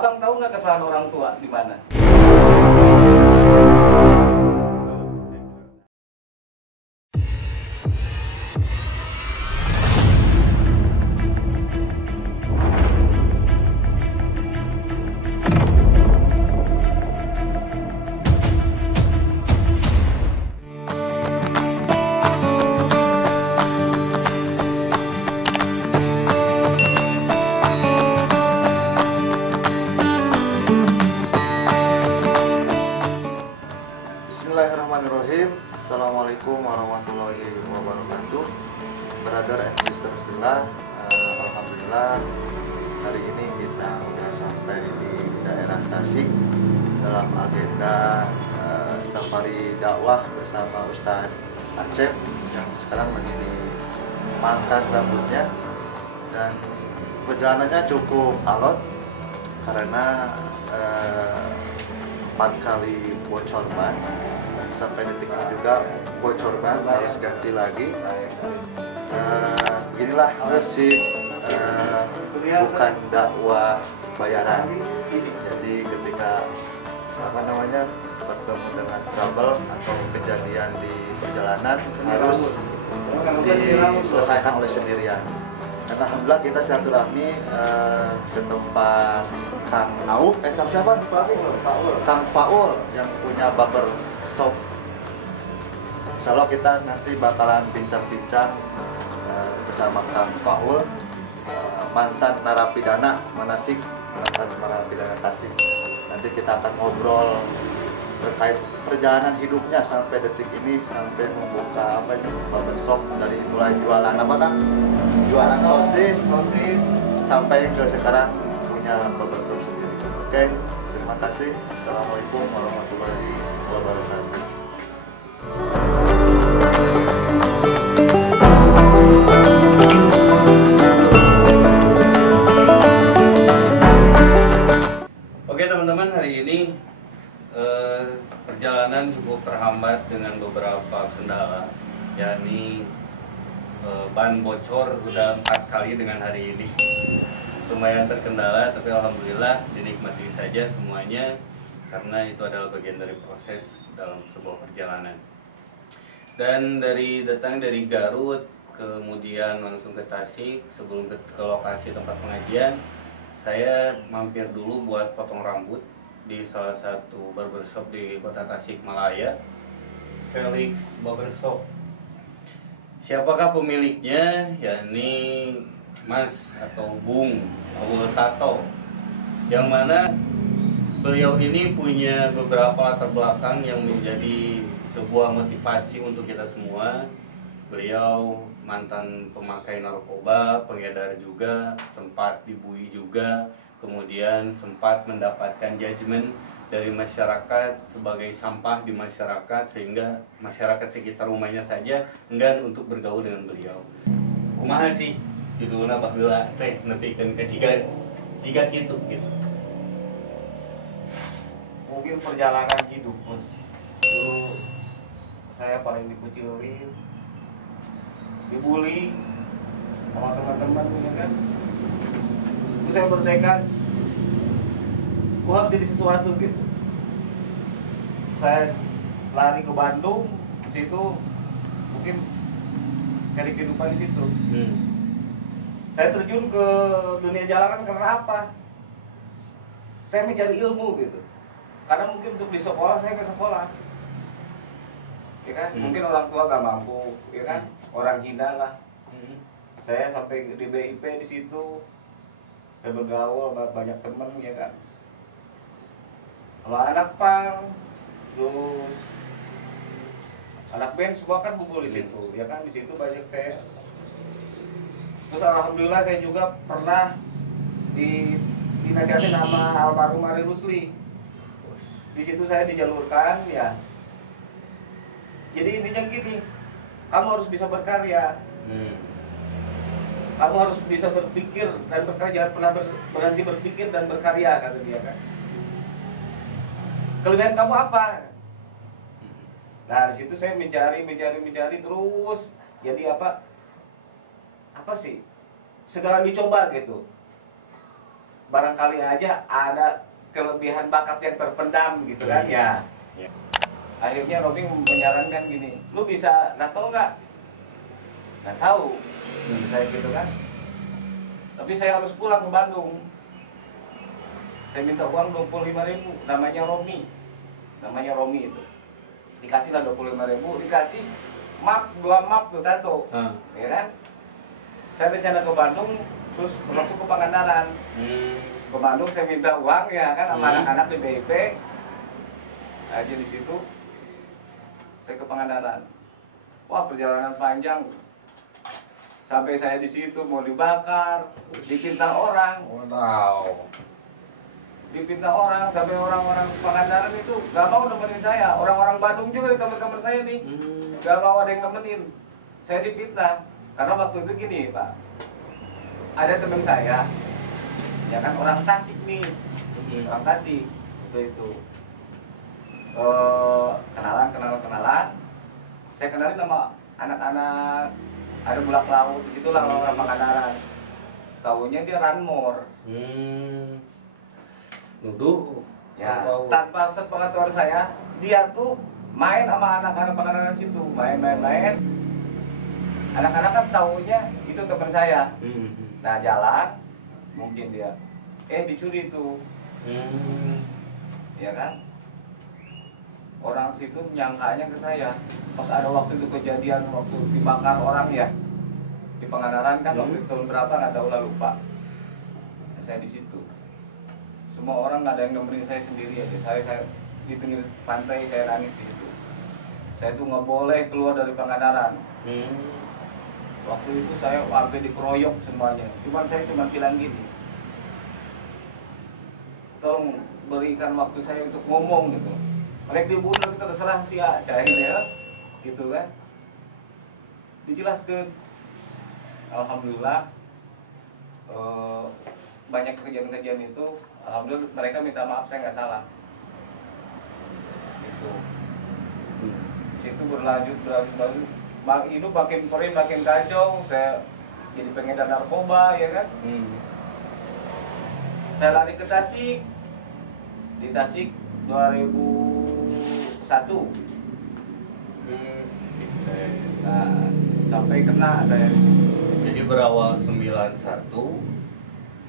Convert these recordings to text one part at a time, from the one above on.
Abang tahu nggak kesalahan orang tua di mana? Bismillahirrahmanirrahim. Assalamualaikum warahmatullahi wabarakatuh. Brother and sister fillah, alhamdulillah hari ini kita sudah sampai di daerah Tasik dalam agenda safari dakwah bersama Ustadz Acep yang sekarang lagi dimangkas rambutnya, dan perjalanannya cukup alot karena 4 kali bocor ban. Sampai detik ini juga bocor ban, harus ganti lagi. Beginilah nasib bukan dakwah bayaran. Jadi ketika bertemu dengan trouble atau kejadian di perjalanan harus diselesaikan oleh sendirian. Dan alhamdulillah kita silaturahmi ke tempat Kang siapa? Kang Faul yang punya barber shop. Insya Allah kita nanti bakalan bincang-bincang bersama Kang Faul, mantan narapidana Tasik. Nanti kita akan ngobrol terkait perjalanan hidupnya sampai detik ini, sampai membuka barber shop, dari mulai jualan jualan sosis sampai ke sekarang punya barber shop sendiri. Oke, terima kasih. Assalamualaikum warahmatullahi wabarakatuh. Oke teman-teman, hari ini perjalanan cukup terhambat dengan beberapa kendala, yakni ban bocor udah 4 kali dengan hari ini. Lumayan terkendala, tapi alhamdulillah dinikmati saja semuanya karena itu adalah bagian dari proses dalam sebuah perjalanan. Dan datang dari Garut kemudian langsung ke Tasik. Sebelum ke lokasi tempat pengajian, saya mampir dulu buat potong rambut di salah satu barbershop di kota Tasikmalaya, Felix Barbershop. Siapakah pemiliknya? Yakni Mas atau Bung Aul Tato, yang mana beliau ini punya beberapa latar belakang yang menjadi sebuah motivasi untuk kita semua. Beliau mantan pemakai narkoba, pengedar juga, sempat dibui juga, kemudian sempat mendapatkan judgement dari masyarakat sebagai sampah di masyarakat, sehingga masyarakat sekitar rumahnya saja enggan untuk bergaul dengan beliau. Kumaha sih judulnya baheula teh nepikeun ka jiga kitu gitu. Mungkin perjalanan hidup, Mas. Dulu saya paling dikucilin, dibully sama teman-teman, ya kan. Terus saya bertekad, gua harus jadi sesuatu gitu. Saya lari ke Bandung, di situ mungkin cari kehidupan di situ. Saya terjun ke dunia jalanan karena apa? Saya mencari ilmu gitu. Karena mungkin untuk di sekolah saya ke sekolah, ya kan? Mungkin orang tua gak mampu, ya kan? Orang hina lah. Saya sampai di BIP di situ, saya bergaul sama banyak teman, ya kan? Sama anak pang, terus anak band semua kan kumpul di situ, ya kan? Di situ banyak saya. Terus alhamdulillah saya juga pernah dinasihatin sama almarhum Ari Rusli. Di situ saya dijalurkan, ya. Jadi intinya gini, kamu harus bisa berkarya. Kamu harus bisa berpikir dan berkarya, jangan pernah berhenti berpikir dan berkarya, kata dia kan. Kelebihan kamu apa? Nah, di situ saya mencari terus. Jadi apa sih? Segala dicoba gitu. barangkali aja ada kelebihan bakat yang terpendam gitu kan ya. Akhirnya Robi menyarankan gini, lu bisa nato nggak? Nggak tahu, saya gitu kan. Tapi saya harus pulang ke Bandung. Saya minta uang 25.000, namanya Romi itu. Dikasihlah 25.000, dikasih map, 2 map tuh tato, ya kan? Saya rencana ke Bandung, terus masuk ke Pangandaran. Ke Bandung saya minta uang ya kan, sama anak-anak di BIP. Aja di situ. Saya ke Pangandaran. Wah, perjalanan panjang. Sampai saya di situ mau dibakar, dipinta orang. Wow. Dipinta orang, sampai orang-orang Pangandaran itu gak mau nemenin saya. Orang-orang Bandung juga di teman-teman saya nih, gak mau ada yang nemenin. Saya dipinta. Karena waktu itu gini Pak, ada teman saya, ya kan orang Tasik nih, orang Tasik itu. Kenalan. Saya kenalin sama anak-anak, ada bulak laut di situ lah orang Pangandaran. Taunya dia Ranmor. Nuduh. Ya, tanpa sepengetahuan saya, dia tuh main sama anak-anak Pangandaran situ, main. Anak-anak kan taunya itu teman saya. Nah jalan, mungkin dia, dicuri tuh, ya kan? Orang situ nyangkanya ke saya. Pas ada waktu itu kejadian waktu dibakar orang ya di Pangandaran kan, waktu itu tahun berapa nggak tahu lah, lupa. Nah, saya di situ. Semua orang nggak ada yang nemenin saya sendiri aja. Saya di pinggir pantai saya nangis di situ. Saya tuh nggak boleh keluar dari Pangandaran. Waktu itu saya sampai dikeroyok semuanya. Saya cuma bilang gini, tolong berikan waktu saya untuk ngomong gitu. Mereka dibunuh kita terserah sih ya, ya, gitu kan. Dijelaskan. Alhamdulillah banyak kejadian-kejadian itu, alhamdulillah mereka minta maaf, saya nggak salah. Gitu. Situ berlanjut. Hidup makin perih, makin kacau. Saya jadi pengedar narkoba, ya kan. Saya lari ke Tasik. Di Tasik 2001. Nah, sampai kena saya. Jadi berawal 91,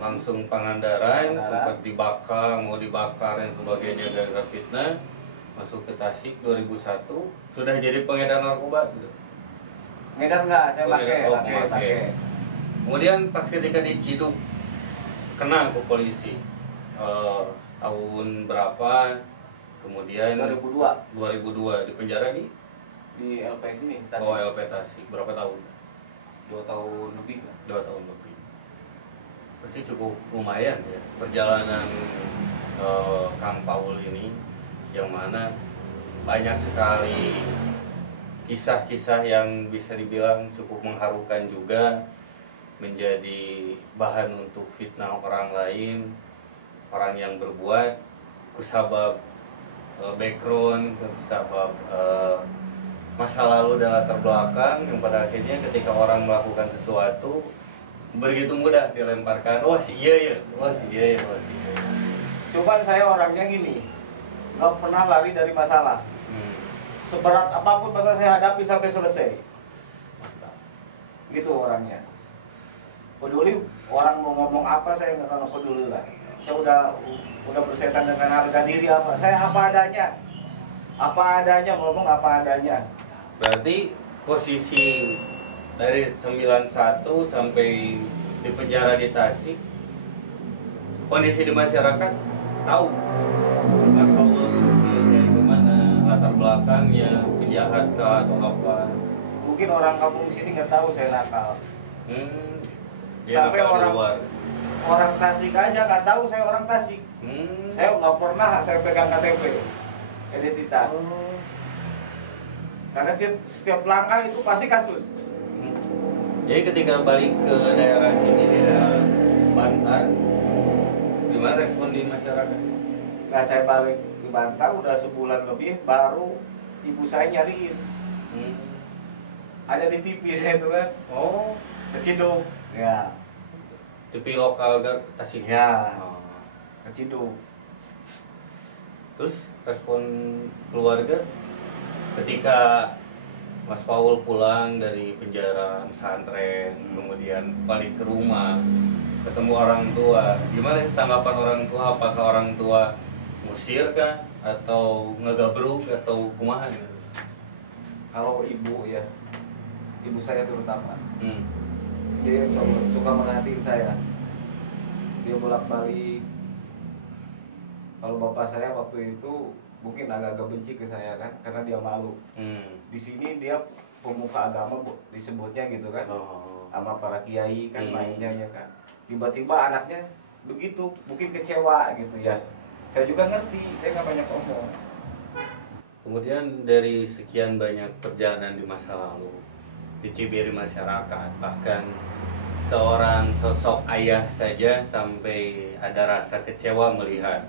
langsung Pangandaran, sempat dibakar, mau dibakar dan sebagainya gara-gara fitnah. Masuk ke Tasik 2001, sudah jadi pengedar narkoba gitu. Ngedar enggak, saya pakai. Kemudian pas ketika diciduk, kena ke polisi. Tahun berapa? Kemudian 2002 di penjara di LP sini, Tasik. Oh, LP Tasik. Berapa tahun? 2 tahun lebih lah. 2 tahun lebih. Berarti cukup lumayan ya perjalanan Kang Paul ini, yang mana banyak sekali kisah-kisah yang bisa dibilang cukup mengharukan juga, menjadi bahan untuk fitnah orang lain, orang yang berbuat kusabab background, kusabab masa lalu dan latar belakang, yang pada akhirnya ketika orang melakukan sesuatu begitu mudah dilemparkan, wah si iya. Cuman saya orangnya gini, nggak pernah lari dari masalah. Seberat apapun masa saya hadapi sampai selesai. Gitu orangnya. Peduli orang mau ngomong apa, saya nggak akan peduli lah. Saya udah bersetan dengan harga diri apa. Saya apa adanya, ngomong apa adanya. Berarti posisi dari 91 sampai di penjara di Tasik, kondisi di masyarakat tahu Mas Paul dari mana, latar belakangnya, penjahat kah atau apa? Mungkin orang kampung sini nggak tahu saya nakal. Sampai orang Tasik aja nggak tahu saya orang Tasik. Saya nggak pernah saya pegang KTP identitas. Karena setiap langkah itu pasti kasus. Jadi ketika balik ke daerah sini, di daerah Banten, gimana respon di masyarakat? Nah, saya balik di Banten udah sebulan lebih, baru ibu saya nyariin. Ada di TV saya itu kan. Oh, Keciduk. Ya. TV lokal Tasik. Ya, Oh. Keciduk. Terus respon keluarga ketika Mas Paul pulang dari penjara pesantren, kemudian balik ke rumah, ketemu orang tua, gimana tanggapan orang tua? Apakah orang tua ngusir kah? Atau ngegabruk atau kumaha gitu? Kalau ibu ya, ibu saya terutama, Hmm. dia suka merhatiin saya. Dia bolak-balik. Kalau bapak saya waktu itu mungkin agak-agak benci ke saya kan, karena dia malu. Di sini dia pemuka agama disebutnya gitu kan, Oh. sama para kiai kan Hmm. mainnya ya kan. Tiba-tiba anaknya begitu, mungkin kecewa gitu ya. Saya juga ngerti, saya nggak banyak omong. Kemudian dari sekian banyak perjalanan di masa lalu dicibiri masyarakat, bahkan seorang sosok ayah saja sampai ada rasa kecewa melihat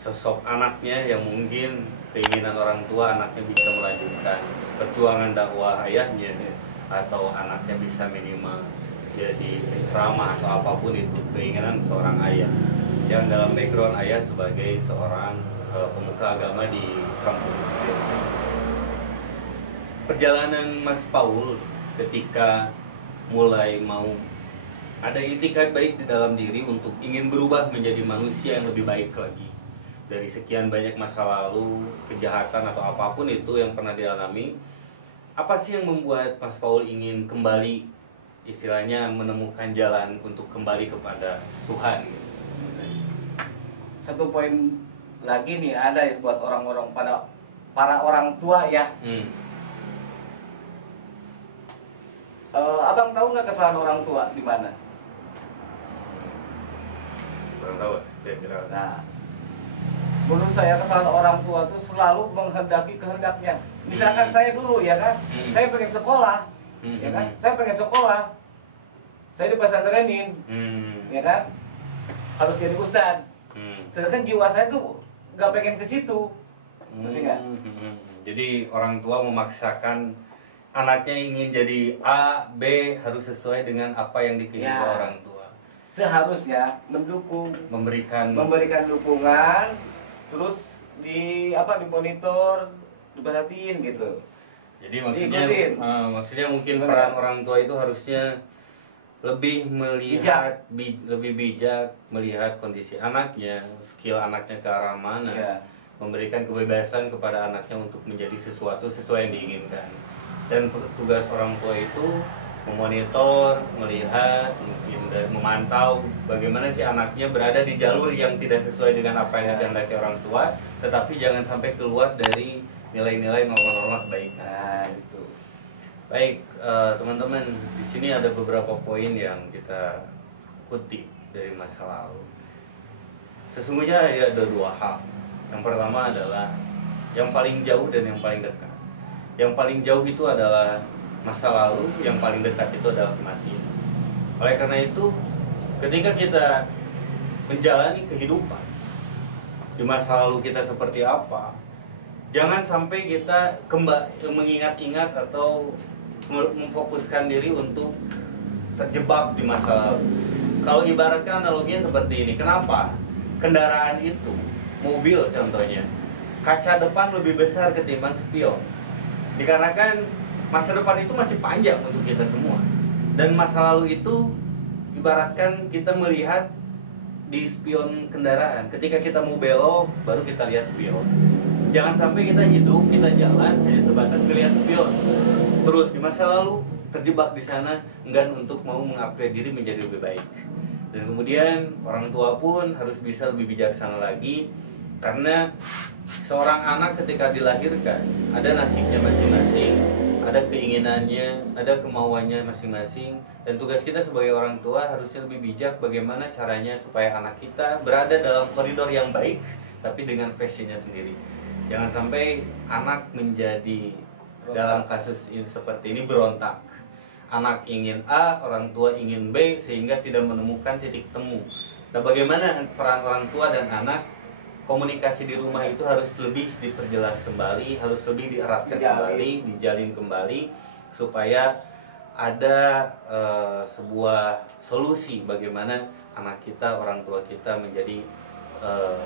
sosok anaknya yang mungkin keinginan orang tua anaknya bisa melanjutkan perjuangan dakwah ayahnya, atau anaknya bisa minimal jadi ceramah atau apapun itu, keinginan seorang ayah yang dalam background ayah sebagai seorang pemuka agama di kampung. Perjalanan Mas Paul ketika mulai mau ada itikad baik di dalam diri untuk ingin berubah menjadi manusia yang lebih baik lagi dari sekian banyak masa lalu, kejahatan atau apapun itu yang pernah dialami. Apa sih yang membuat Mas Paul ingin kembali, istilahnya menemukan jalan untuk kembali kepada Tuhan? Satu poin lagi nih ada ya buat orang-orang para orang tua ya. Abang tahu nggak kesalahan orang tua di mana? Kurang tahu, kira-kira. Nah, menurut saya kesalahan orang tua itu selalu menghendaki kehendaknya. Misalkan saya dulu ya kan, saya pengen sekolah, ya kan, saya pengen sekolah, saya dipesantrenin, ya kan, harus jadi ustad. Sedangkan jiwa saya tuh nggak pengen ke situ, ngerti nggak? Jadi orang tua memaksakan anaknya ingin jadi A, B, harus sesuai dengan apa yang dikehendaki Ya. orang tua. Seharusnya mendukung, Memberikan dukungan, terus dimonitor, diperhatiin gitu. Jadi maksudnya Diikutin. maksudnya mungkin Benar. peran orang tua itu harusnya lebih melihat lebih bijak melihat kondisi anaknya, skill anaknya ke arah mana, Ya. memberikan kebebasan kepada anaknya untuk menjadi sesuatu sesuai yang diinginkan. Dan tugas orang tua itu memonitor, melihat, mungkin dan memantau bagaimana si anaknya berada di jalur yang tidak sesuai dengan apa yang dikehendaki orang tua, tetapi jangan sampai keluar dari nilai-nilai norma-norma kebaikan. Nah, itu. Baik, teman-teman, di sini ada beberapa poin yang kita kutip dari masa lalu. Sesungguhnya ada dua hal. Yang pertama adalah yang paling jauh dan yang paling dekat. Yang paling jauh itu adalah masa lalu, yang paling dekat itu adalah kematian. Oleh karena itu, ketika kita menjalani kehidupan, di masa lalu kita seperti apa, jangan sampai kita mengingat-ingat atau memfokuskan diri untuk terjebak di masa lalu. Kalau ibaratkan analoginya seperti ini, kenapa kendaraan itu, mobil contohnya, kaca depan lebih besar ketimbang spion? Dikarenakan masa depan itu masih panjang untuk kita semua, dan masa lalu itu ibaratkan kita melihat di spion kendaraan. Ketika kita mau belok, baru kita lihat spion. Jangan sampai kita hidup, kita jalan hanya sebatas melihat spion. Terus di masa lalu terjebak di sana, enggan untuk mau mengupgrade diri menjadi lebih baik. Dan kemudian orang tua pun harus bisa lebih bijaksana lagi, karena seorang anak ketika dilahirkan ada nasibnya masing-masing, ada keinginannya, ada kemauannya masing-masing, dan tugas kita sebagai orang tua harusnya lebih bijak bagaimana caranya supaya anak kita berada dalam koridor yang baik tapi dengan fashionnya sendiri. Jangan sampai anak menjadi dalam kasus ini seperti ini berontak. Anak ingin A, orang tua ingin B, sehingga tidak menemukan titik temu. Nah, bagaimana peran orang tua dan anak? Komunikasi di rumah itu harus lebih diperjelas kembali, harus lebih dieratkan kembali, dijalin kembali, supaya ada sebuah solusi bagaimana anak kita, orang tua kita menjadi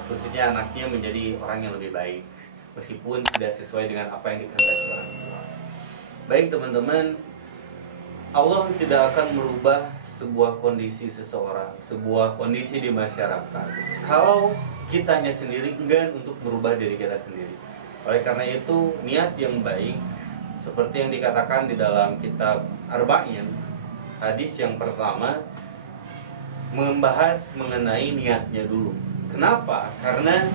khususnya anaknya menjadi orang yang lebih baik meskipun tidak sesuai dengan apa yang dikehendaki orang tua. Baik teman-teman, Allah tidak akan merubah sebuah kondisi seseorang, sebuah kondisi di masyarakat kalau kitanya sendiri enggan untuk merubah diri kita sendiri. Oleh karena itu, niat yang baik seperti yang dikatakan di dalam kitab Arba'in, hadis yang pertama membahas mengenai niatnya dulu. Kenapa? Karena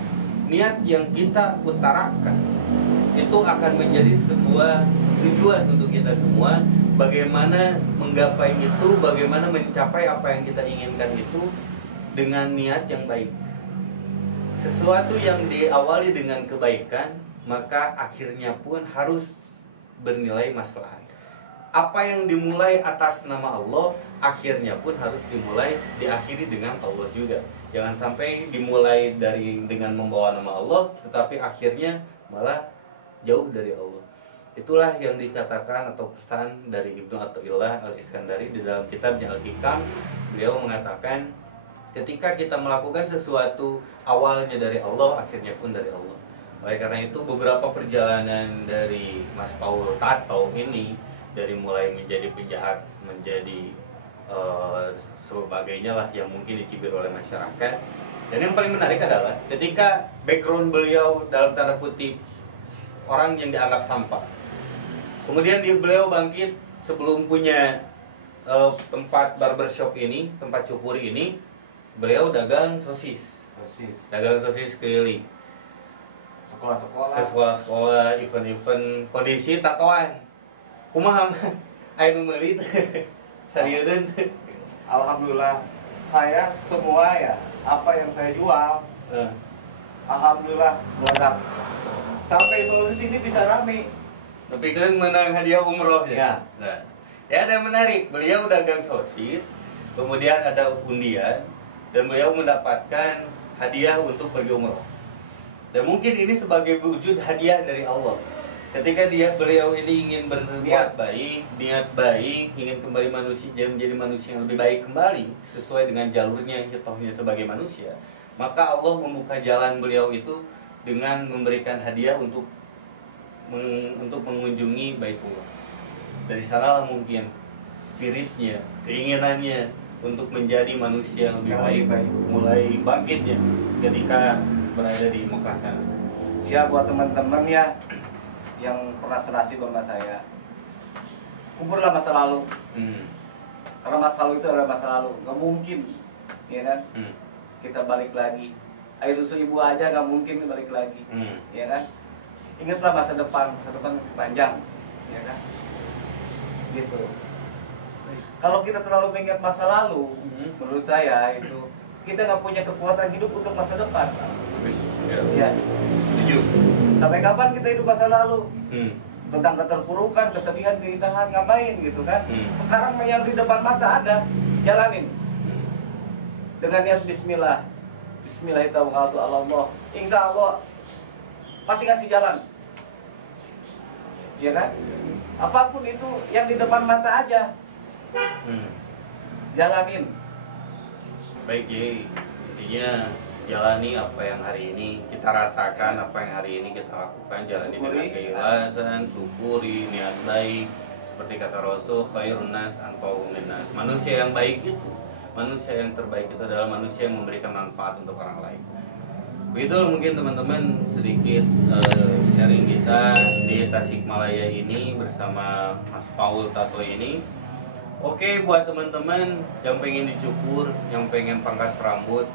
niat yang kita utarakan itu akan menjadi sebuah tujuan untuk kita semua. Bagaimana menggapai itu, bagaimana mencapai apa yang kita inginkan itu dengan niat yang baik. Sesuatu yang diawali dengan kebaikan, maka akhirnya pun harus bernilai maslahat. Apa yang dimulai atas nama Allah, akhirnya pun harus diakhiri dengan Allah juga. Jangan sampai dimulai dengan membawa nama Allah, tetapi akhirnya malah jauh dari Allah. Itulah yang dikatakan atau pesan dari Ibnu Athaillah Al-Iskandari di dalam kitabnya Al-Hikam. Beliau mengatakan, ketika kita melakukan sesuatu awalnya dari Allah, akhirnya pun dari Allah. Oleh karena itu beberapa perjalanan dari Mas Paul Tato ini, dari mulai menjadi penjahat, menjadi sebagainya lah yang mungkin dicibir oleh masyarakat. Dan yang paling menarik adalah ketika background beliau dalam tanda kutip orang yang dianggap sampah, kemudian beliau bangkit sebelum punya tempat barbershop ini, tempat cukur ini, beliau dagang sosis keliling sekolah-sekolah, event-event, kondisi tatoan. Kumaha aya nu meuli teh sarieun. Alhamdulillah, saya semua ya apa yang saya jual, alhamdulillah meledak. Sampai solusi ini bisa rame. Tapi kan menang hadiah umroh ya. Nah, ya ada yang menarik. Beliau dagang sosis, kemudian ada undian, dan beliau mendapatkan hadiah untuk pergi umroh. Dan mungkin ini sebagai wujud hadiah dari Allah. Ketika beliau ini ingin berbuat baik, niat baik, ingin kembali menjadi manusia yang lebih baik kembali sesuai dengan jalurnya, hitohnya sebagai manusia, maka Allah membuka jalan beliau itu dengan memberikan hadiah untuk mengunjungi Baitullah. Dari sanalah mungkin spiritnya, keinginannya untuk menjadi manusia yang lebih baik mulai bangkit ya ketika berada di Mekah sana. Ya, buat teman-teman ya yang pernah senasib sama saya, kuburlah masa lalu. Karena masa lalu itu adalah masa lalu, nggak mungkin, ya kan? Kita balik lagi. Air susu ibu aja nggak mungkin balik lagi, ya kan? Ingatlah masa depan masih panjang, ya kan? Gitu. Kalau kita terlalu mengingat masa lalu, menurut saya itu kita nggak punya kekuatan hidup untuk masa depan. Ya. Setuju. Sampai kapan kita hidup masa lalu? Tentang keterpurukan, kesedihan, keindahan, ngapain gitu kan? Sekarang yang di depan mata ada, jalanin. Dengan niat bismillah. Bismillahirrahmanirrahim. Insya Allah pasti kasih jalan. Ya kan? Apapun itu yang di depan mata aja. Jalanin. Baik, jadi intinya jalani apa yang hari ini kita rasakan, apa yang hari ini kita lakukan, jalani dengan keikhlasan, syukuri, niat baik. Seperti kata Rasul, khairun nas anfa'uhum linnas. Manusia yang baik itu, manusia yang terbaik itu adalah manusia yang memberikan manfaat untuk orang lain. Begitu mungkin teman-teman sedikit sharing kita di Tasikmalaya ini bersama Mas Paul Tato ini. Oke, buat teman-teman yang pengen dicukur, yang pengen pangkas rambut,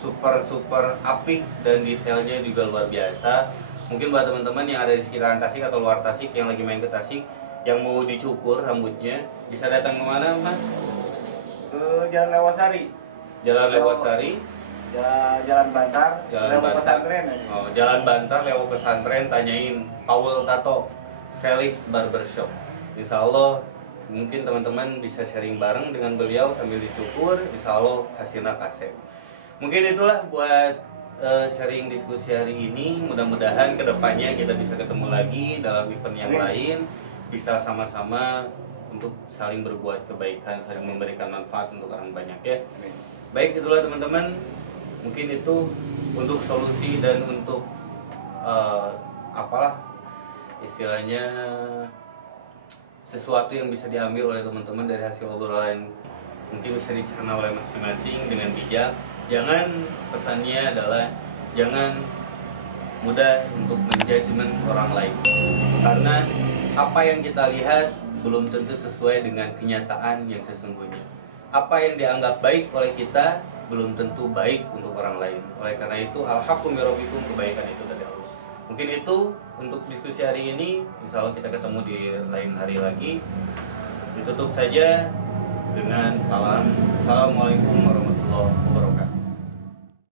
super apik dan detailnya juga luar biasa. Mungkin buat teman-teman yang ada di sekitaran Tasik atau luar Tasik yang lagi main ke Tasik, yang mau dicukur rambutnya, bisa datang ke mana, Mas? Ke Jalan Lewasari. Jalan Lewasari. Jalan Bantar. Lewat pesantren. Oh, Jalan Bantar lewat pesantren, tanyain Paul Tato, Felix Barbershop. Insya Allah mungkin teman-teman bisa sharing bareng dengan beliau sambil dicukur. Insya Allah hasilnya kasep. Mungkin itulah buat sharing diskusi hari ini. Mudah-mudahan kedepannya kita bisa ketemu lagi dalam event yang lain. bisa sama-sama untuk saling berbuat kebaikan, saling memberikan manfaat untuk orang banyak ya. Baik, itulah teman-teman, mungkin itu untuk solusi dan untuk apalah istilahnya sesuatu yang bisa diambil oleh teman-teman dari hasil obrolan, mungkin bisa dicerna oleh masing-masing dengan bijak. Jangan, pesannya adalah jangan mudah untuk menjudgment orang lain, karena apa yang kita lihat belum tentu sesuai dengan kenyataan yang sesungguhnya. Apa yang dianggap baik oleh kita belum tentu baik untuk orang lain. Oleh karena itu, al-haqqu min rabbikum, kebaikan itu dari Allah. Mungkin itu untuk diskusi hari ini. Insya Allah kita ketemu di lain hari lagi. Ditutup saja dengan salam. Assalamualaikum warahmatullahi wabarakatuh.